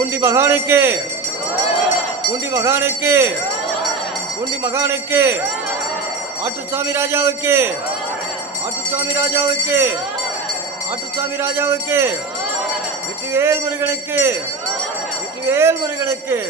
பூண்டி மகானுக்கு, பூண்டி மகானுக்கு, பூண்டி மகானுக்கு, ஆட்டுசாமி ராஜாவுக்கு, ஆட்டுசாமி ராஜாவுக்கு, ஆட்டுசாமி ராஜாவுக்கு, வெற்றிவேல் முருகனுக்கு, வெற்றிவேல் முருகனுக்கு.